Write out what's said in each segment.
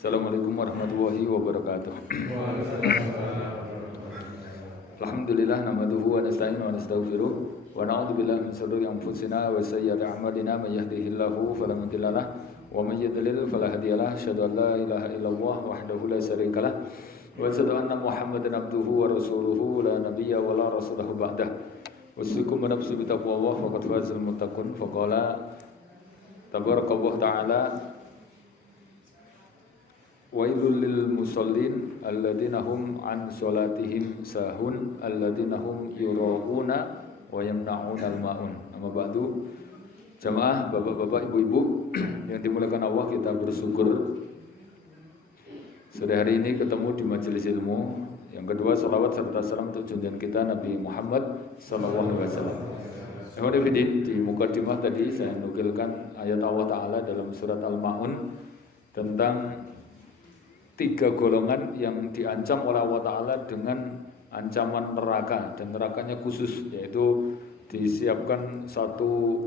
Assalamualaikum warahmatullahi wabarakatuh. Alhamdulillah nahmaduhu wa nasta'inu wa nastaghfiruh wa na'udzu billahi min shururi anfusina wa sayyiati a'malina may yahdihillahu fala mudilla lahu wa may yudlil fala hadiya lahu. Asyhadu an la ilaha illallah wahdahu la syarika lahu wa asyhadu anna Muhammadan abduhu wa rasuluhu la nabiyya wa la rasulahu ba'dah. Wasikum nafsi bi taqwallah faqad fazal muttaqun. Faqala tabarakallahu ta'ala wailul lil musallin alladzina hum an sholatihim sahun alladzina hum yura'una wa yamna'una al-ma'un. Amma ba'du, jamaah bapak-bapak, ibu-ibu yang dimuliakan Allah, kita bersyukur sore hari ini ketemu di majelis ilmu. Yang kedua, salawat serta salam untuk junjungan kita Nabi Muhammad sallallahu alaihi wasallam. Di mukadimah tadi saya nukilkan ayat Allah Ta'ala dalam surat Al-Ma'un tentang 3 golongan yang diancam oleh Allah Ta'ala dengan ancaman neraka, dan nerakanya khusus, yaitu disiapkan satu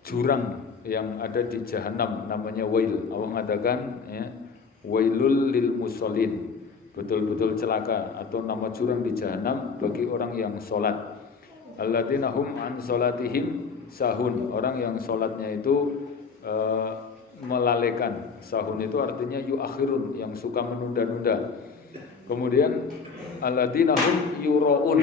jurang yang ada di Jahanam namanya Wail. Allah mengatakan ya, Wailul lil musallin, betul-betul celaka atau nama jurang di Jahanam bagi orang yang sholat. Alladzina hum an sholatihim sahun, orang yang sholatnya itu melalaikan. Sahun itu artinya yuakhirun, yang suka menunda-nunda. Kemudian alladzina hum yuraun,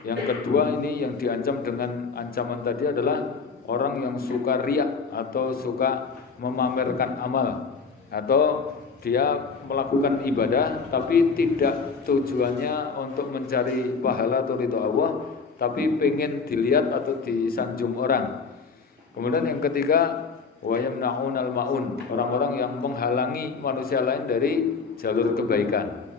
yang kedua ini yang diancam dengan ancaman tadi adalah orang yang suka riya atau suka memamerkan amal, atau dia melakukan ibadah tapi tidak tujuannya untuk mencari pahala atau ridho Allah, tapi pengen dilihat atau disanjung orang. Kemudian yang ketiga, wa yamna'unal ma'un, orang-orang yang menghalangi manusia lain dari jalur kebaikan.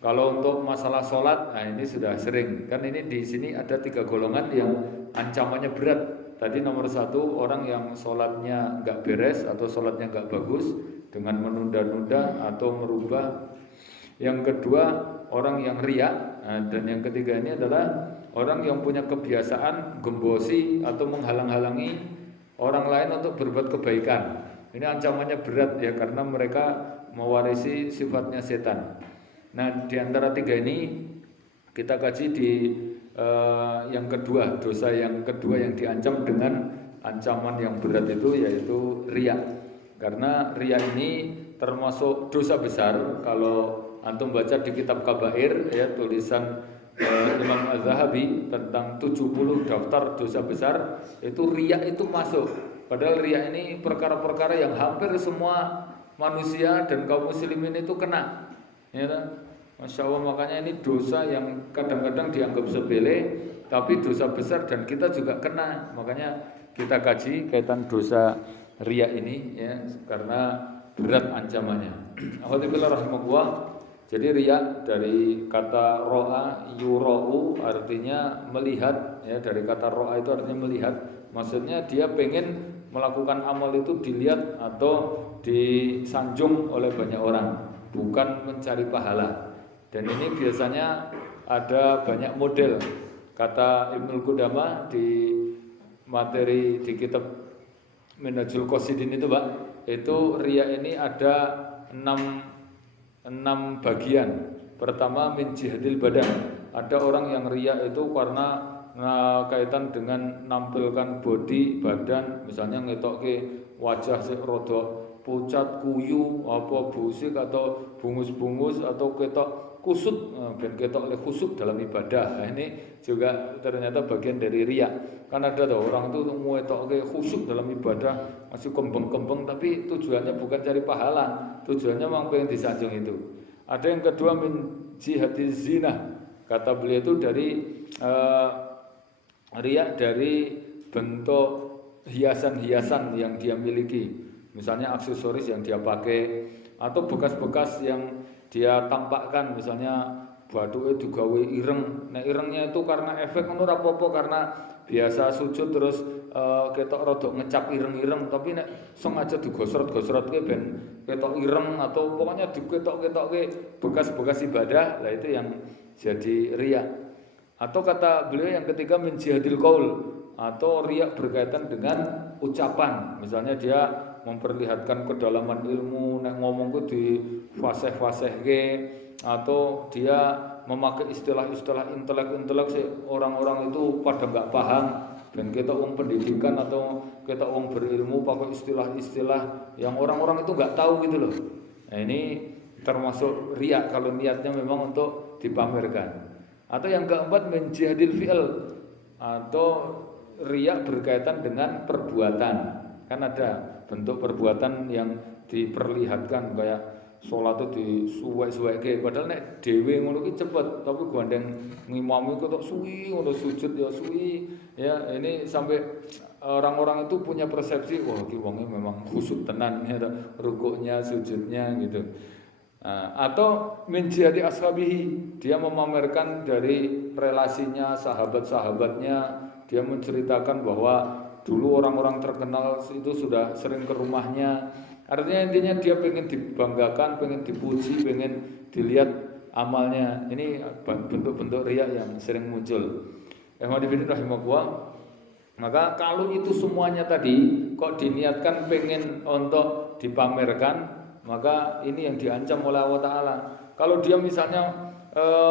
Kalau untuk masalah sholat, nah ini sudah sering. Kan ini di sini ada 3 golongan yang ancamannya berat. Tadi nomor 1, orang yang sholatnya nggak beres atau sholatnya nggak bagus dengan menunda-nunda atau merubah. Yang kedua, orang yang riya. Nah, dan yang ketiga ini adalah orang yang punya kebiasaan gembosi atau menghalang-halangi orang lain untuk berbuat kebaikan. Ini ancamannya berat ya, karena mereka mewarisi sifatnya setan. Nah, di antara 3 ini kita kaji di yang kedua, dosa yang kedua yang diancam dengan ancaman yang berat itu yaitu riya. Karena riya ini termasuk dosa besar. Kalau antum baca di kitab Kabair ya, tulisan Imam Az-Zahabi tentang 70 daftar dosa besar, itu riya itu masuk. Padahal riya ini perkara-perkara yang hampir semua manusia dan kaum muslimin itu kena ya, Masya Allah. Makanya ini dosa yang kadang-kadang dianggap sepele, tapi dosa besar dan kita juga kena. Makanya kita kaji kaitan dosa riya ini ya, karena berat ancamannya. Alhamdulillah rahimahullah. Jadi riya dari kata ro'a yura'u artinya melihat ya, dari kata ro'a itu artinya melihat. Maksudnya dia pengen melakukan amal itu dilihat atau disanjung oleh banyak orang, bukan mencari pahala. Dan ini biasanya ada banyak model. Kata Ibnul Qudamah di materi di kitab Minhajul Qasidin itu Pak, itu riya ini ada 6 bagian. Pertama, min jihadil badan. Ada orang yang riya itu karena kaitan dengan nampilkan body badan, misalnya ngetokke wajah sik rada pucat, kuyu, apa busik atau bungus-bungus, atau ketok kusut, ben ketok oleh khusuk dalam ibadah. Nah, ini juga ternyata bagian dari riya. Kan ada tuh orang itu ngetokke khusuk dalam ibadah, masih kembang-kembang, tapi tujuannya bukan cari pahala, tujuannya memang pengen disanjung itu. Ada yang kedua, min jihadiz zina. Kata beliau itu dari riya dari bentuk hiasan-hiasan yang dia miliki. Misalnya aksesoris yang dia pakai, atau bekas-bekas yang dia tampakkan, misalnya baduke digawe ireng. Nah, irengnya itu karena efek ngono ora apa-apa, karena biasa sujud terus ketok rodok ngecap ireng-ireng, tapi nek sengaja digosrot-gosrotke ben ketok ireng, atau pokoknya diketok-ketokke bekas-bekas ibadah, lah itu yang jadi riya. Atau kata beliau yang ketiga, min jihadil qaul, atau riya berkaitan dengan ucapan. Misalnya dia memperlihatkan kedalaman ilmu, nek ngomong ku di fasih-fasihke, atau dia memakai istilah-istilah intelek sih orang-orang itu pada nggak paham, dan kita pendidikan atau kita berilmu pakai istilah-istilah yang orang-orang itu nggak tahu gitu loh. Nah ini termasuk riya kalau niatnya memang untuk dipamerkan. Atau yang keempat menjihadil fi'il, atau riya berkaitan dengan perbuatan. Kan ada bentuk perbuatan yang diperlihatkan kayak sholat itu disuwek-suweke, padahal nek dhewe ngono ki cepet, tapi gandeng ngimami kok suwi ngono, sujud ya suwi. Ya, ini sampai orang-orang itu punya persepsi, wah ki wonge memang khusyuk tenan ya, rukuknya, sujudnya gitu. Atau min jihadi ashabihi, dia memamerkan dari relasinya, sahabat-sahabatnya, dia menceritakan bahwa dulu orang-orang terkenal itu sudah sering ke rumahnya. Artinya intinya dia pengen dibanggakan, pengen dipuji, pengen dilihat amalnya. Ini bentuk-bentuk riya yang sering muncul. Rahimahullah. Maka kalau itu semuanya tadi kok diniatkan pengen untuk dipamerkan, maka ini yang diancam oleh Allah Ta'ala. Kalau dia misalnya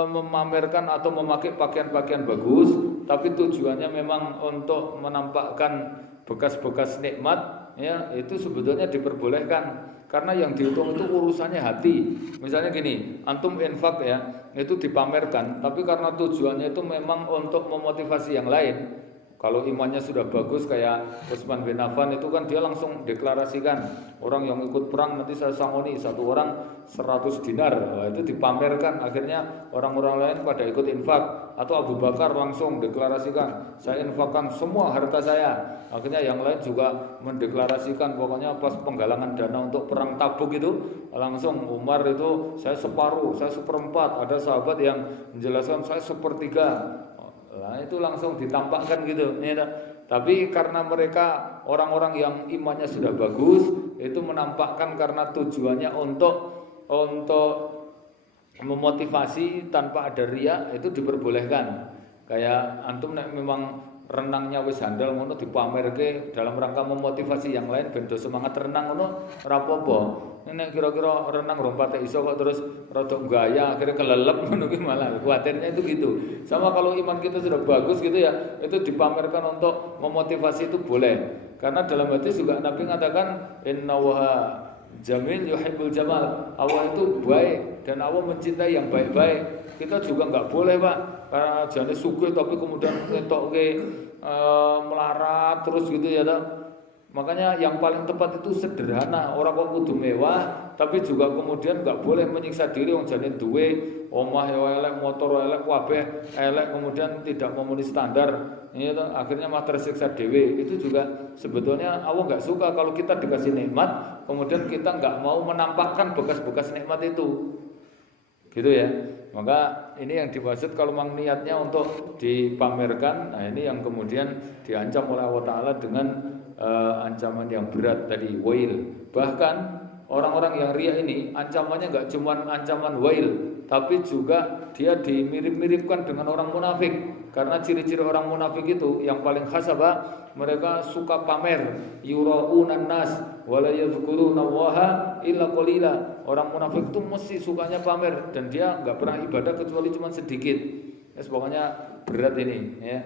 memamerkan atau memakai pakaian-pakaian bagus, tapi tujuannya memang untuk menampakkan bekas-bekas nikmat, ya itu sebetulnya diperbolehkan. Karena yang dihitung itu urusannya hati. Misalnya gini, antum infak ya, itu dipamerkan, tapi karena tujuannya itu memang untuk memotivasi yang lain. Kalau imannya sudah bagus kayak Utsman bin Affan itu kan dia langsung deklarasikan, orang yang ikut perang nanti saya sangoni, satu orang 100 dinar. Nah, itu dipamerkan, akhirnya orang-orang lain pada ikut infak. Atau Abu Bakar langsung deklarasikan, saya infakkan semua harta saya. Akhirnya yang lain juga mendeklarasikan, pokoknya pas penggalangan dana untuk perang Tabuk itu langsung Umar itu saya separuh, saya seperempat. Ada sahabat yang menjelaskan saya sepertiga. Nah, itu langsung ditampakkan gitu ya. Tapi karena mereka orang-orang yang imannya sudah bagus, itu menampakkan karena tujuannya untuk memotivasi tanpa ada riya, itu diperbolehkan. Kayak antum nek memang renangnya wis handal ngono dipamerke dalam rangka memotivasi yang lain ben do semangat renang ngono ora apa-apa. Nek kira-kira renang rompate iso kok terus rada gaya akhirnya kelelep ngono ki malah kuatirnya itu gitu. Sama kalau iman kita sudah bagus gitu ya, itu dipamerkan untuk memotivasi itu boleh. Karena dalam hadis juga Nabi mengatakan innallaha jamil yuhibbul jamal. Allah itu baik dan Allah mencintai yang baik-baik. Kita juga enggak boleh, Pak, karena jane sugih tapi kemudian ngetokke melarat terus gitu ya ta. Makanya yang paling tepat itu sederhana, orang kok kudu mewah, tapi juga kemudian nggak boleh menyiksa diri wong jane duwe omah ya elek, motor elek, kabeh elek, kemudian tidak memenuhi standar, ya, akhirnya mah tersiksa dewe. Itu juga sebetulnya Allah nggak suka kalau kita dikasih nikmat, kemudian kita nggak mau menampakkan bekas-bekas nikmat itu, gitu ya. Maka ini yang dimaksud kalau memang niatnya untuk dipamerkan, nah ini yang kemudian diancam oleh Allah Ta'ala dengan ancaman yang berat tadi, wail. Bahkan orang-orang yang riya ini ancamannya nggak cuma ancaman wail, tapi juga dia dimirip-miripkan dengan orang munafik. Karena ciri-ciri orang munafik itu yang paling khas apa? Mereka suka pamer, yuraunan nas wala yadhkurunallaha illa qalila. Orang munafik itu mesti sukanya pamer dan dia nggak pernah ibadah kecuali cuma sedikit. Ya, pokoknya berat ini ya.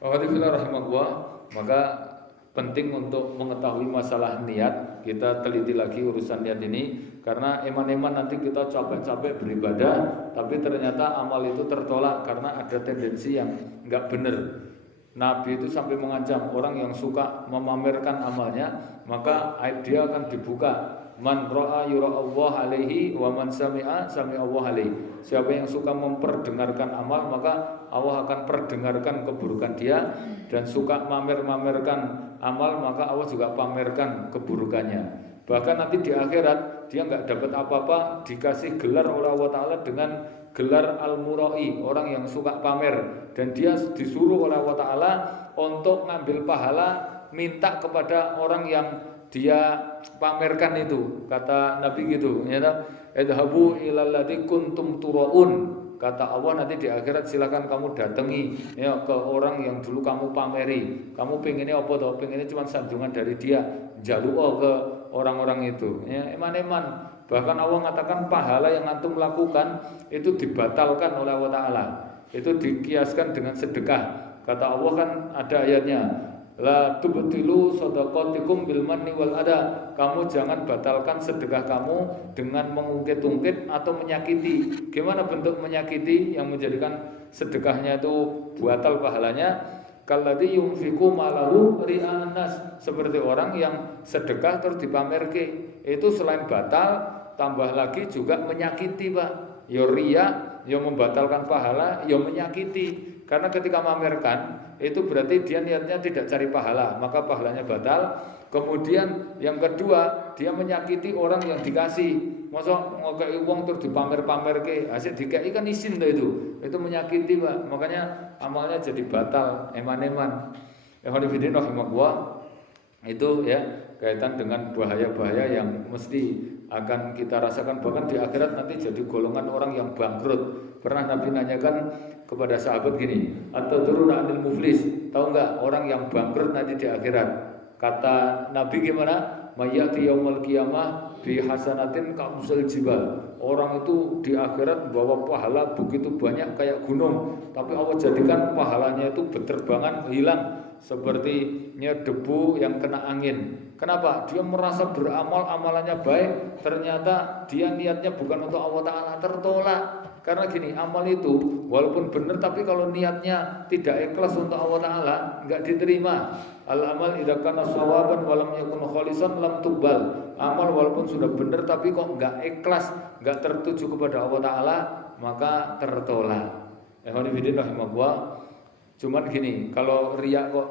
Alhamdulillah rahimahullah. Maka penting untuk mengetahui masalah niat. Kita teliti lagi urusan niat ini, karena eman-eman nanti kita capek-capek beribadah, tapi ternyata amal itu tertolak karena ada tendensi yang enggak benar. Nabi itu sampai mengancam orang yang suka memamerkan amalnya, maka aib dia akan dibuka. Man ra'a yura Allah alaihi wa man sami'a sami Allah alaihi. Siapa yang suka memperdengarkan amal, maka Allah akan perdengarkan keburukan dia, dan suka mamer-mamerkan amal, maka Allah juga pamerkan keburukannya. Bahkan nanti di akhirat dia nggak dapat apa-apa, dikasih gelar oleh Allah Ta'ala dengan gelar al-murai, orang yang suka pamer, dan dia disuruh oleh Allah Ta'ala untuk ngambil pahala, minta kepada orang yang dia pamerkan itu. Kata Nabi gitu ya, idhabu ilal ladzi kuntum turaun. Kata Allah nanti di akhirat silakan kamu datangi ya ke orang yang dulu kamu pameri. Kamu pengennya apa toh? Pengennya cuma sanjungan dari dia, jaluk ke orang-orang itu. Ya, eman-eman. Bahkan Allah mengatakan pahala yang antum lakukan itu dibatalkan oleh Allah Ta'ala. Itu dikiaskan dengan sedekah. Kata Allah kan ada ayatnya, la tubtilu shadaqatikum bil manni wal adha. Kamu jangan batalkan sedekah kamu dengan mengungkit-ungkit atau menyakiti. Gimana bentuk menyakiti yang menjadikan sedekahnya itu batal pahalanya? Kalladzi yunfiqu malahu ri'an nas, seperti orang yang sedekah terus dipamerke. Itu selain batal, tambah lagi juga menyakiti, Pak. Ya riya, ya membatalkan pahala, ya menyakiti. Karena ketika mamerkan itu berarti dia niatnya tidak cari pahala, maka pahalanya batal. Kemudian yang kedua, dia menyakiti orang yang dikasih. Masa ngekei uang terus dipamer-pamerke, asik dikei kan isin tuh itu menyakiti, Pak. Makanya amalnya jadi batal, eman-eman. Ikhwanifidin rahimahullah, itu ya kaitan dengan bahaya-bahaya yang mesti akan kita rasakan, bahkan di akhirat nanti jadi golongan orang yang bangkrut. Pernah Nabi nanyakan kepada sahabat gini, at-tadruna 'anil muflis, tahu enggak orang yang bangkrut nanti di akhirat? Kata Nabi gimana? Mayyati yaumul qiyamah bi hasanatin kamsal jibal. Orang itu di akhirat bawa pahala begitu banyak kayak gunung, tapi Allah jadikan pahalanya itu berterbangan hilang sepertinya debu yang kena angin. Kenapa? Dia merasa beramal, amalannya baik, ternyata dia niatnya bukan untuk Allah Ta'ala, tertolak. Karena gini, amal itu walaupun benar, tapi kalau niatnya tidak ikhlas untuk Allah Ta'ala, enggak diterima. Al-amal idza kana shawaban wa lam yakun khalisan lam tuqbal. Amal walaupun sudah benar tapi kok enggak ikhlas, enggak tertuju kepada Allah Ta'ala, maka tertolak. Ikhwanifidin rahimahullah. Cuman gini, kalau riya kok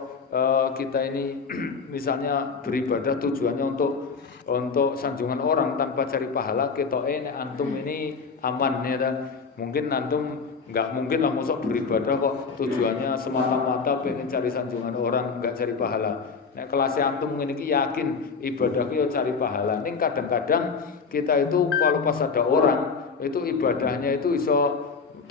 kita ini misalnya beribadah tujuannya untuk sanjungan orang tanpa cari pahala, ketoke nek antum ini aman ya ta. Mungkin antum enggak mungkin lah mosok beribadah kok tujuannya semata-mata pengen cari sanjungan orang, enggak cari pahala. Nek kelasnya antum ngene iki yakin ibadahku ya cari pahala. Ning kadang-kadang kita itu kalau pas ada orang itu ibadahnya itu iso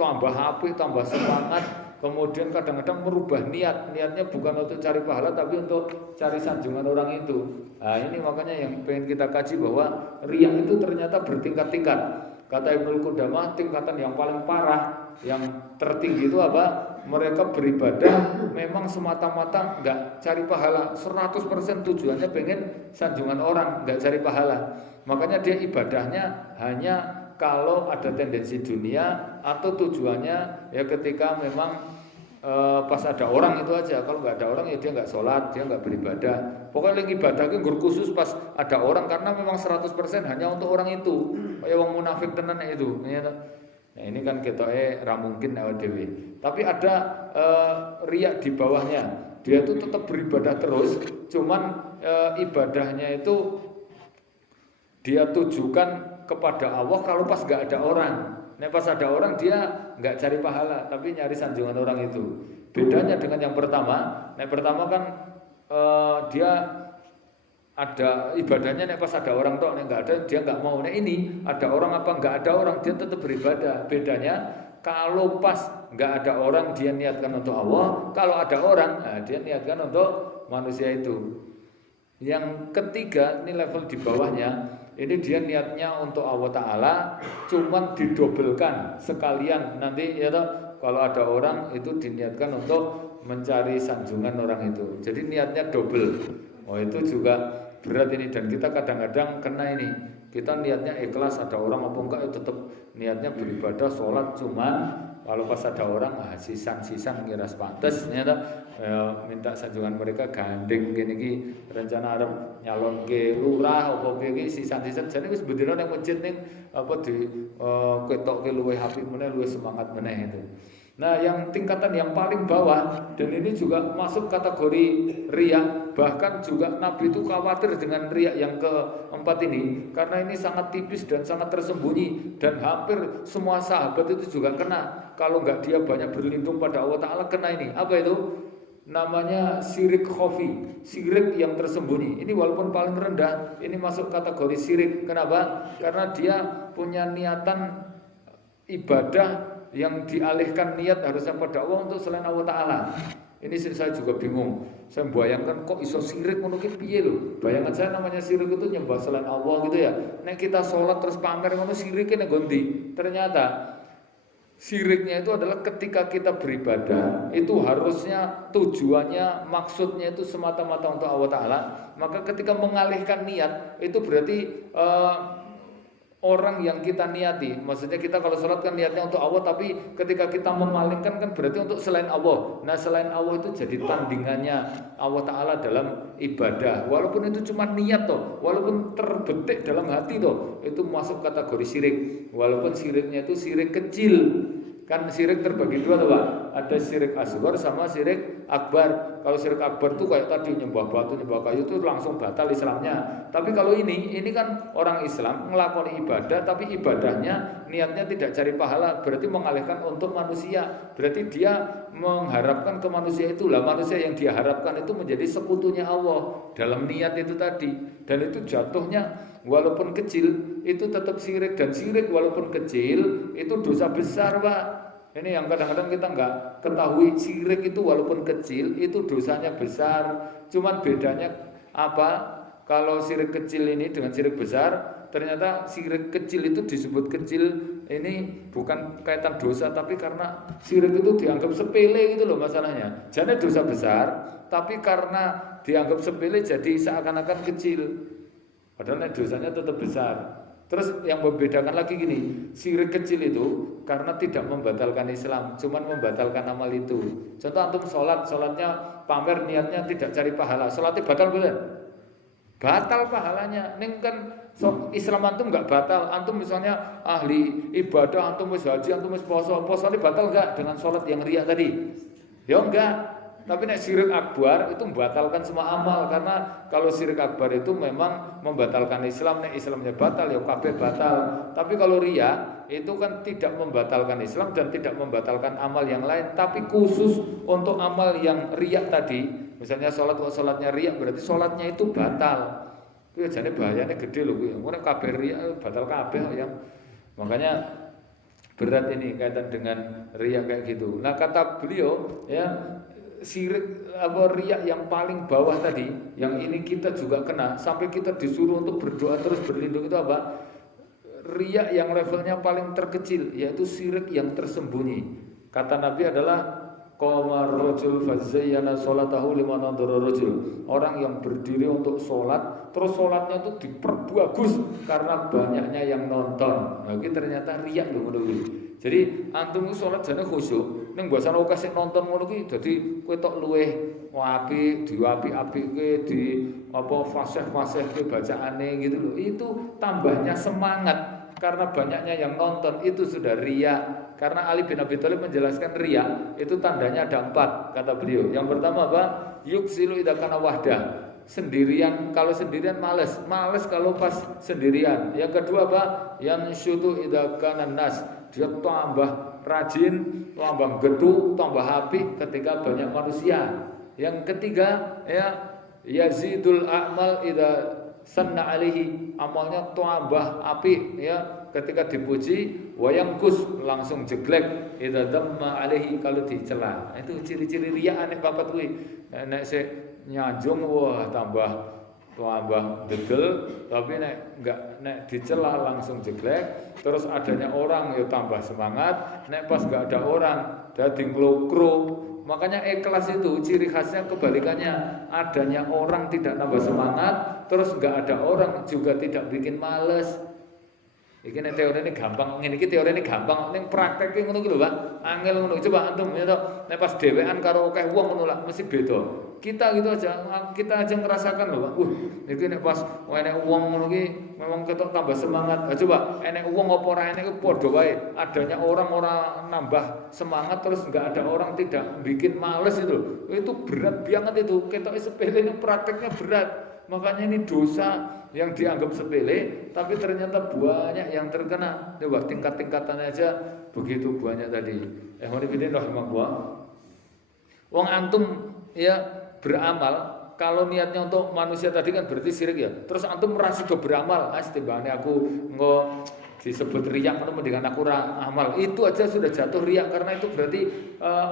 tambah apik, tambah semangat. Kemudian kadang-kadang merubah niatnya bukan untuk cari pahala tapi untuk cari sanjungan orang itu. Nah ini makanya yang pengen kita kaji bahwa riya itu ternyata bertingkat-tingkat. Kata Ibnu Qudamah, tingkatan yang paling parah, yang tertinggi itu apa? Mereka beribadah memang semata-mata enggak cari pahala, 100% tujuannya pengen sanjungan orang, enggak cari pahala. Makanya dia ibadahnya hanya kalau ada tendensi dunia atau tujuannya ya ketika memang pas ada orang itu aja. Kalau nggak ada orang ya dia nggak sholat, dia nggak beribadah. Pokoknya lagi ibadah itu khusus pas ada orang karena memang 100% hanya untuk orang itu. Kayak wong munafik tenan itu. Nah ini kan ketoke ra mungkin awake dhewe. Tapi ada riya di bawahnya. Dia itu tetap beribadah terus, cuman ibadahnya itu dia tujukan kepada Allah kalau pas nggak ada orang. Nah pas ada orang dia nggak cari pahala, tapi nyari sanjungan orang itu. Bedanya dengan yang pertama. Nah pertama kan dia ada ibadahnya. Nah pas ada orang toh, nah nggak ada dia nggak mau. Nah ini ada orang apa nggak ada orang dia tetap beribadah. Bedanya kalau pas nggak ada orang dia niatkan untuk Allah, kalau ada orang nah, dia niatkan untuk manusia itu. Yang ketiga ini level di bawahnya. Ini dia niatnya untuk Allah Ta'ala, cuman didobelkan sekalian nanti ya toh, kalau ada orang itu diniatkan untuk mencari sanjungan orang itu. Jadi niatnya double. Oh itu juga berat ini dan kita kadang-kadang kena ini. Kita niatnya ikhlas ada orang apa enggak ya tetap niatnya beribadah sholat, cuman kalau pas ada orang sisan-sisan ngira pantes nyata minta sanjungan mereka gandeng gini rencana arep nyalon ke lurah apa piye sisan-sisan jane wis bendera ning masjid ning apa di ketokke luwih apik meneh luwih semangat meneh itu. Nah, yang tingkatan yang paling bawah dan ini juga masuk kategori riya, bahkan juga Nabi itu khawatir dengan riya yang keempat ini karena ini sangat tipis dan sangat tersembunyi dan hampir semua sahabat itu juga kena. Kalau enggak dia banyak berlindung pada Allah Ta'ala kena ini. Apa itu? Namanya syirik khafi, syirik yang tersembunyi. Ini walaupun paling rendah, ini masuk kategori syirik. Kenapa? Karena dia punya niatan ibadah yang dialihkan niat harusnya pada Allah untuk selain Allah Ta'ala. Ini saya juga bingung. Saya bayangkan kok iso sirik ngono ki piye lho. Bayangan saya namanya sirik itu nyembah selain Allah gitu ya. Nek kita sholat terus pamer ngono siriknya nek gondi. Ternyata siriknya itu adalah ketika kita beribadah itu harusnya tujuannya, maksudnya itu semata-mata untuk Allah Ta'ala. Maka ketika mengalihkan niat itu berarti orang yang kita niati, maksudnya kita kalau sholat kan niatnya untuk Allah, tapi ketika kita memalingkan kan berarti untuk selain Allah. Nah selain Allah itu jadi tandingannya Allah Ta'ala dalam ibadah. Walaupun itu cuma niat toh, walaupun terbetik dalam hati toh, itu masuk kategori syirik. Walaupun syiriknya itu syirik kecil. Kan syirik terbagi dua tuh Pak. Ada syirik asghar sama syirik akbar. Kalau syirik akbar tuh kayak tadi nyembah batu, nyembah kayu itu langsung batal Islamnya. Tapi kalau ini kan orang Islam ngelakoni ibadah, tapi ibadahnya niatnya tidak cari pahala, berarti mengalihkan untuk manusia. Berarti dia mengharapkan ke manusia itu lah, manusia yang dia harapkan itu menjadi sekutunya Allah dalam niat itu tadi. Dan itu jatuhnya walaupun kecil itu tetap syirik, dan syirik walaupun kecil itu dosa besar Pak. Ini yang kadang-kadang kita nggak ketahui, syirik itu walaupun kecil itu dosanya besar. Cuman bedanya apa? Kalau syirik kecil ini dengan syirik besar, ternyata syirik kecil itu disebut kecil ini bukan kaitan dosa, tapi karena syirik itu dianggap sepele gitu loh masalahnya. Jadi dosa besar, tapi karena dianggap sepele jadi seakan-akan kecil. Padahal dosanya tetap besar. Terus yang membedakan lagi gini, syirik kecil itu karena tidak membatalkan Islam, cuman membatalkan amal itu. Contoh antum sholatnya pamer niatnya tidak cari pahala, sholatnya batal bukan? Batal pahalanya. Ning kan Islam antum nggak batal. Antum misalnya ahli ibadah, antum wis haji, antum wis poso ini batal nggak dengan sholat yang riya tadi? Ya enggak. Tapi nek syirik akbar itu membatalkan semua amal, karena kalau syirik akbar itu memang membatalkan Islam, nek Islamnya batal ya kabeh batal. Tapi kalau riya itu kan tidak membatalkan Islam dan tidak membatalkan amal yang lain, tapi khusus untuk amal yang riya tadi, misalnya sholatnya riya berarti sholatnya itu batal. Itu jane bahayanya gede loh kuwi. Ora kabeh riya batal kabeh ya. Makanya berat ini kaitan dengan riya kayak gitu. Nah kata beliau ya, syirik riya yang paling bawah tadi, yang ini kita juga kena sampai kita disuruh untuk berdoa terus berlindung, itu apa? Riya yang levelnya paling terkecil, yaitu syirik yang tersembunyi. Kata Nabi adalah qamar rajul fazayyana salatahu liman nadhara rajul. Orang yang berdiri untuk sholat, terus sholatnya itu diperbagus karena banyaknya yang nonton. Nah, ini ternyata riya lho ngono kuwi. Jadi antum sholat jane khusyuk, ning mbasane akeh sing nonton ngono kuwi dadi kowe tok luweh apik, diapik-apike, di apa fasih-fasihke bacaane gitu loh. Itu tambahnya semangat karena banyaknya yang nonton, itu sudah riya. Karena Ali bin Abi Thalib menjelaskan riya itu tandanya ada 4 kata beliau. Yang pertama apa? Yuksilu idza kana wahdah. Sendirian, kalau sendirian males kalau pas sendirian. Yang kedua apa? Yansyutu idza kana nas. Dia tambah rajin, tambah getu, tambah api ketika banyak manusia. Yang ketiga ya yazidul a'mal idza sanna alaihi, amalnya tambah api ya ketika dipuji, wayangkus langsung jeglek idza damma alaihi kalau dicela. Itu ciri-ciri riya nek papat kuwi. Nek sik nyanjung wah tambah degel, tapi nek dicela langsung jeglek. Terus adanya orang ya tambah semangat, nek pas enggak ada orang dadi nglokro. Makanya ikhlas itu ciri khasnya kebalikannya. Adanya orang tidak nambah semangat, terus enggak ada orang juga tidak bikin males. Iki nek teori ini gampang, ngene iki teori ini gampang, ning prakteknya ngono ki lho, Pak. Angel ngono. Coba antum ya toh, nek pas dhewean karo akeh wong ngono lah mesti beda. Kita gitu aja, kita aja ngerasakan lho, Pak. Iki nek pas enek wong ngono ki memang ketok tambah semangat. Nah, coba enek wong apa ora enek ku padha wae. Adanya orang nambah semangat, terus enggak ada orang tidak bikin males itu. Itu berat banget itu. Ketok sepele ini prakteknya berat. Makanya ini dosa yang dianggap sepele, tapi ternyata banyak yang terkena. Coba tingkat-tingkatannya aja begitu banyak tadi. Mohon rahimahullah. Wong antum ya beramal, kalau niatnya untuk manusia tadi kan berarti syirik ya. Terus antum merasa sudah beramal, timbangane aku engko disebut riak itu dengan aku amal, itu aja sudah jatuh riak, karena itu berarti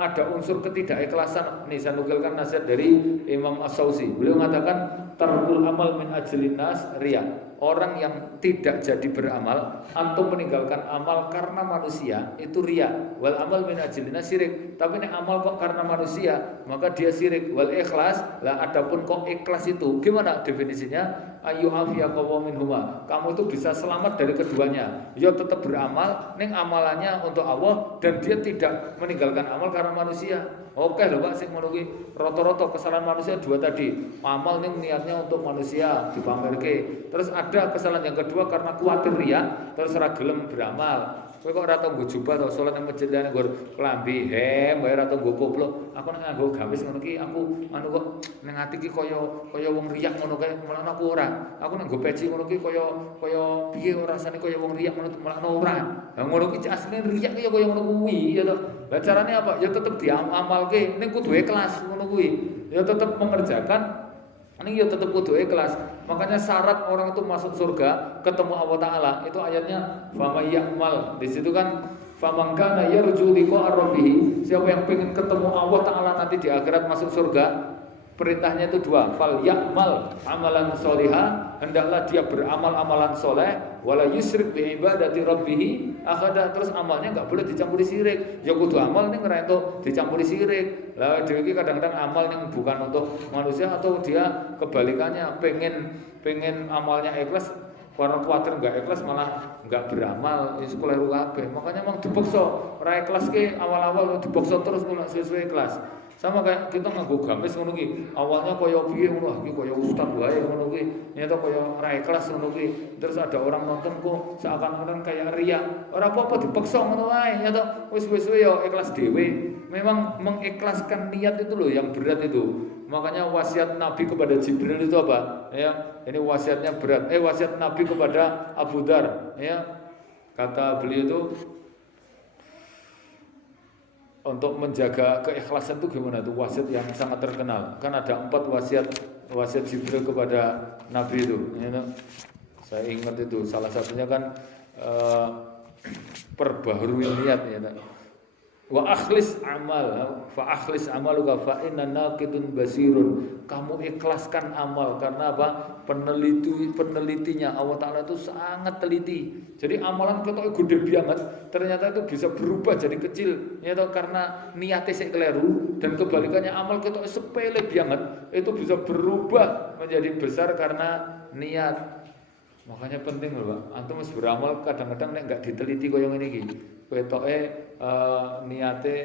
ada unsur ketidakikhlasan. Nih saya nukilkan nasihat dari Imam As-Sausi, beliau mengatakan tarkul amal min ajlin nas riak. Orang yang tidak jadi beramal atau meninggalkan amal karena manusia itu riak. Wal amal min ajlin nas syirik. Tapi nek amal kok karena manusia, maka dia syirik. Wal ikhlas, lah adapun kok ikhlas itu gimana definisinya? Ayu afiya qawamin huma. Kamu itu bisa selamat dari keduanya. Ya tetap beramal, ning amalannya untuk Allah dan dia tidak meninggalkan amal karena manusia. Oke lho Pak, sing ngono kuwi rata-rata kesalahan manusia dua tadi. Amal ning niatnya untuk manusia dipamerke. Terus ada kesalahan yang kedua karena kuatir riya, terus ora gelem beramal. Kowe kok ora tau nggo jubah to salat nang masjid liyane nggo klambi hem, wae ora tau nggo koplok. Aku nek nganggo gamis ngono ki aku anu kok ning ati ki kaya wong riyak ngono kae, malah aku ora. Aku nek nggo peci ngono ki kaya piye ora rasane kaya wong riyak ngono malah ora. Lah ngono ki asline riyak ki ya kaya ngono kuwi ya to. Lah carane apa? Ya tetep diamalke, ning kudu ikhlas ngono kuwi. Ya tetep mengerjakan ini ya tetap kudu ikhlas. Makanya syarat orang itu masuk surga ketemu Allah Ta'ala itu ayatnya famay ya'mal. Di situ kan famangkana yarju liqa rabbih. Siapa yang pengen ketemu Allah Ta'ala nanti di akhirat masuk surga, perintahnya itu dua, fal ya'mal amalan sholiha, hendaklah dia beramal amalan soleh, wala yusyrik bi ibadati rabbih ahada. Terus amalnya enggak boleh dicampuri syirik. Ya kudu amal ning ora entuk dicampuri syirik. Lah dhewe iki kadang-kadang amal yang bukan untuk manusia, atau dia kebalikannya pengen amalnya ikhlas, karena khawatir enggak ikhlas malah enggak beramal, itu keliru kabeh. Makanya memang dipaksa ora ikhlas ke awal-awal dipaksa terus kok sesuai ikhlas. Sama kayak kita nganggo gamis ngono ki, awalnya kaya piye ngono, iki kaya ustaz wae ngono ki, nyata kaya ora ikhlas ngono ki. Terus ada orang nonton kok seakan-akan kayak riya. Ora apa-apa dipaksa ngono wae, nyata wis-wis ya ikhlas dhewe. Memang mengikhlaskan niat itu loh yang berat itu. Makanya wasiat Nabi kepada Jibril itu apa? Ya, ini wasiatnya berat. Wasiat Nabi kepada Abu Dar, ya. Kata beliau itu untuk menjaga keikhlasan itu gimana tuh, wasiat yang sangat terkenal. Kan ada 4 wasiat Jibril kepada Nabi itu, ya, saya ingat itu. Salah satunya kan perbaharui niat, ya. Wa akhlis amal, fa akhlis amaluka fa inna naqidun basirun. Kamu ikhlaskan amal karena apa? Penelitinya Allah Ta'ala itu sangat teliti. Jadi amalan ketok gede banget, ternyata itu bisa berubah jadi kecil, ya toh, karena niatnya sik keliru. Dan kebalikannya amal ketok sepele banget, itu bisa berubah menjadi besar karena niat. Makanya penting loh Pak, antum harus beramal kadang-kadang nek enggak diteliti koyo ngene iki. Ketoke niate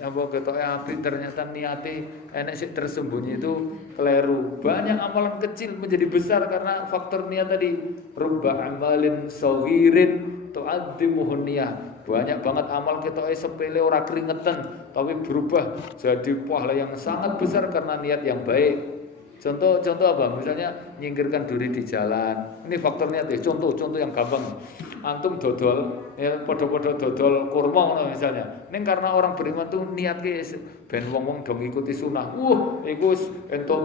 apa ketoke apik, ternyata niate enek sik tersembunyi itu keliru. Banyak amalan kecil menjadi besar karena faktor niat tadi. Rubba amalin saghirin tu'addimuhun niyah. Banyak banget amal ketoke sepele ora keringetan tapi berubah jadi pahala yang sangat besar karena niat yang baik. Contoh apa? Misalnya nyingkirkan duri di jalan. Ini faktor niat ya. Contoh yang gampang. Antum dodol, ya podo-podo dodol kurma ngono misalnya. Ning karena orang beriman tuh niatke ben wong-wong dong ikuti sunah. Iku entuk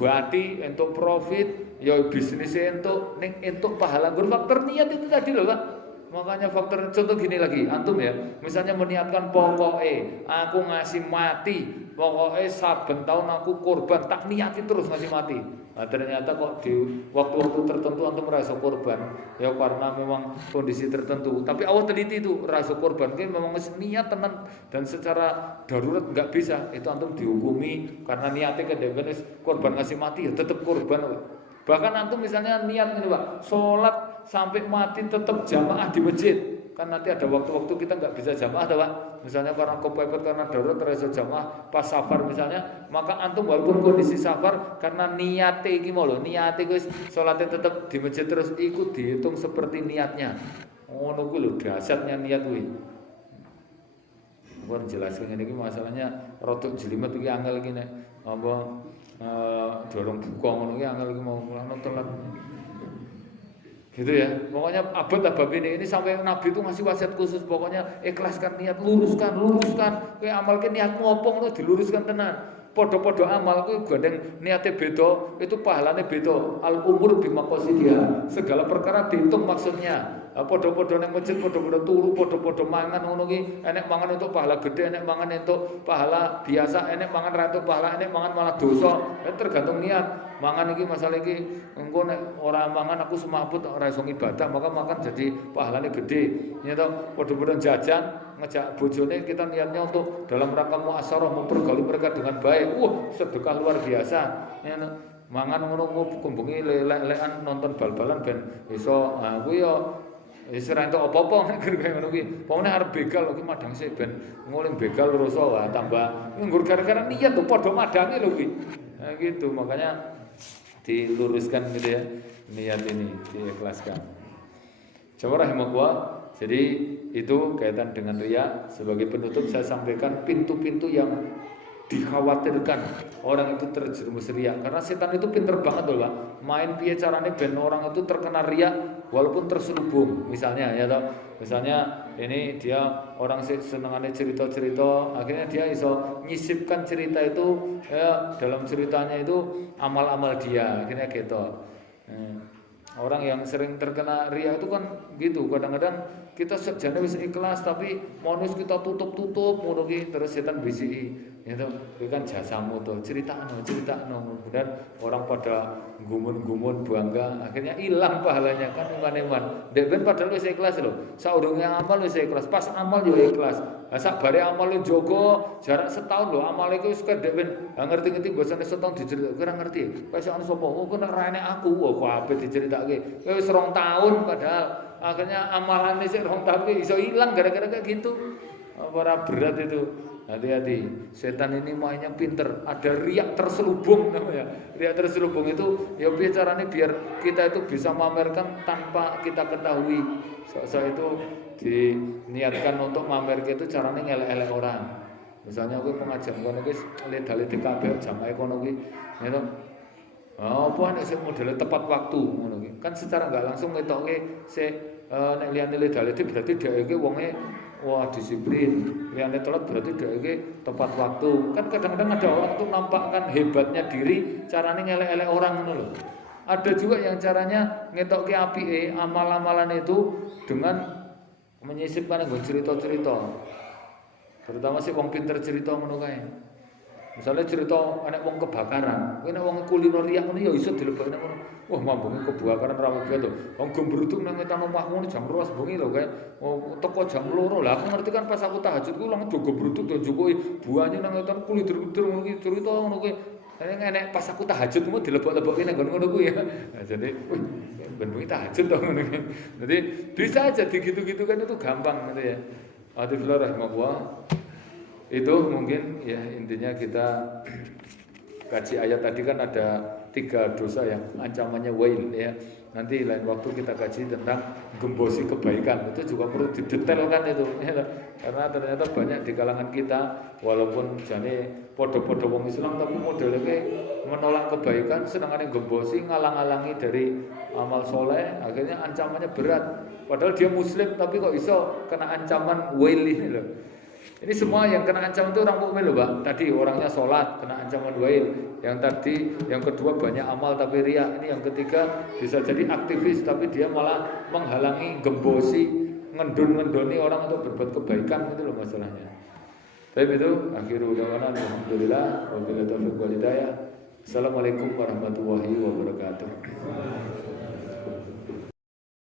bati, entuk profit, ya bisnis entuk, ning entuk pahala. Faktor niat itu tadi loh, Pak. Makanya faktor contoh gini lagi, antum ya, misalnya meniatkan pokoknya aku ngasih mati, pokoknya saben tahun aku korban, tak niati terus ngasih mati. Nah, ternyata kok di waktu-waktu tertentu antum merasa korban, ya karena memang kondisi tertentu. Tapi Allah teliti itu rasa korban, kan memang niat tenan dan secara darurat nggak bisa, itu antum dihukumi karena niatnya kedepan korban ngasih mati, ya tetap korban. Bahkan antum misalnya niat ini Pak, sholat sampai mati tetap jamaah di masjid. Kan nanti ada waktu-waktu kita nggak bisa jamaah, Pak. Misalnya karena kepepet, karena darurat terasa jamaah pas safar misalnya, maka antum walaupun kondisi safar karena niatnya iki mau lho, niatnya guys sholatnya tetap di masjid terus, ikut dihitung seperti niatnya. Ngono kuwi lho dahsyatnya niat kuwi. Bukan jelaskan ini masalahnya rotok jelimet iki angel iki nek apa dorong buka ngono iki angel iki mau telat. Gitu ya. Pokoknya abad ini sampai Nabi itu ngasih wasiat khusus, pokoknya ikhlaskan niat, luruskan. Kowe amalke niatmu apa ngono diluruskan tenan. Podo-podo amal kuwi gandeng niate beda, itu pahalane beda. Al umur bimaqasidiha. Segala perkara dihitung maksudnya. Padha-padha ning masjid, padha-padha turu, padha-padha mangan ngono ki, enek mangan untuk pahala gede, enek mangan untuk pahala biasa, enek mangan ra untuk pahala, enek mangan malah dosa. Tergantung niat. Mangan iki masalah iki engko nek ora mangan aku semaput ora iso ibadah, maka makan jadi pahalane gede. Ya toh, padha-padha jajan, ngejak bojone kita niatnya untuk dalam rangka muasyarah mempergauli mereka dengan baik. Sedekah luar biasa. Ya toh. Mangan ngono kumbengi lelek-lelekan nonton bal-balan ben iso kuwi yo wis ora entuk apa-apa nek kaya ngono kuwi. Pomene arep begal kuwi madang sik ben nguling begal rasa wae tambah nggur gara-gara niat tuh padha madange lho kuwi. Nah gitu makanya diluruskan gitu ya niat ini diikhlaskan. Coba rahimahullah. Jadi itu kaitan dengan riya. Sebagai penutup saya sampaikan pintu-pintu yang dikhawatirkan orang itu terjerumus riya, karena setan itu pinter banget loh Pak. Main piye carane ben orang itu terkena riya walaupun terselubung. Misalnya ya toh. Misalnya ini dia orang senengane cerita-cerita, akhirnya dia iso nyisipkan cerita itu ya, dalam ceritanya itu amal-amal dia, akhirnya gitu. Orang yang sering terkena riya itu kan gitu, kadang-kadang kita sejane wis ikhlas tapi monus kita tutup-tutup ngono ki terus setan bisiki. Itu kan jasamu tuh, critakno. Kemudian orang pada gumun-gumun bangga, akhirnya hilang pahalanya kan iman-iman. Dek ben padahal wis ikhlas lho. Saurunge amal wis ikhlas, pas amal yo ikhlas. Lah sak bare amal jogo jarak setahun lho, amal iku wis dek ben ngerti-ngerti bahasane setahun dicerita, kira ngerti. Wis ana sapa? Oh kok nek rene aku, kok ape diceritake. Wis 2 tahun padahal akhirnya amalannya sik 2 tahun iso hilang gara-gara kayak gitu. Ora berat itu. Hati-hati, setan ini mainnya pinter. Ada riak terselubung namanya. Riak terselubung itu ya caranya biar kita itu bisa memamerkan tanpa kita ketahui. Soal itu diniatkan untuk mamer itu caranya ngelek-elek orang. Misalnya aku pengajian kono ki leda-leda kabeh jamaah kono ki, ya toh. Apa nek sing modele tepat waktu ngono ki. Kan secara enggak langsung ngetokke nek liyane leda-leda berarti dheweke wonge wah disiplin, liyane telat berarti dheweke tepat waktu. Kan kadang-kadang ada orang tuh nampakkan hebatnya diri carane ngelek-elek orang ngono lho. Ada juga yang caranya ngetokke apike amal-amalan itu dengan menyisipkan nggo cerita-cerita. Terutama sih wong pinter cerita ngono kae. Misalnya cerita anak wong kebakaran, kene wong kulino riak ngono ya iso dilebokne ngono. Wah, mambunge kebakaran ra wae to. Wong gembrutuk nang ngetan omah ngono jam 12 bengi lho kae. Teko jam 2. Lah aku ngerti kan pas aku tahajud ku langsung do gembrutuk do jokoki buahnya nang ngetan kulidur-kulidur ngono ki cerita ngono kuwi. Enek pas aku tahajud mu dilebok-lebokke nang ngono kuwi ya. Nah, jadi wih, ben bengi tahajud to ngono ki. Jadi bisa aja digitu-gitu kan itu gampang gitu ya. Alhamdulillah rahimahullah. Itu mungkin ya intinya kita kaji ayat tadi kan ada 3 dosa yang ancamannya wail ya. Nanti lain waktu kita kaji tentang gembosi kebaikan, itu juga perlu didetailkan itu ya. Karena ternyata banyak di kalangan kita walaupun jane podo-podo wong Islam tapi modelnya menolak kebaikan, senengane gembosi ngalang-alangi dari amal soleh, akhirnya ancamannya berat. Padahal dia muslim tapi kok iso kena ancaman wail ini loh. Ini semua yang kena ancaman itu orang mukmin loh Pak. Tadi orangnya sholat kena ancaman wail. Yang tadi, yang kedua banyak amal tapi riya. Ini yang ketiga bisa jadi aktivis tapi dia malah menghalangi, gembosi, ngendon-ngendoni orang untuk berbuat kebaikan, itu loh masalahnya. Tapi itu akhirul da'wana alhamdulillah wabillahi taufiq wal hidayah. Assalamualaikum warahmatullahi wabarakatuh.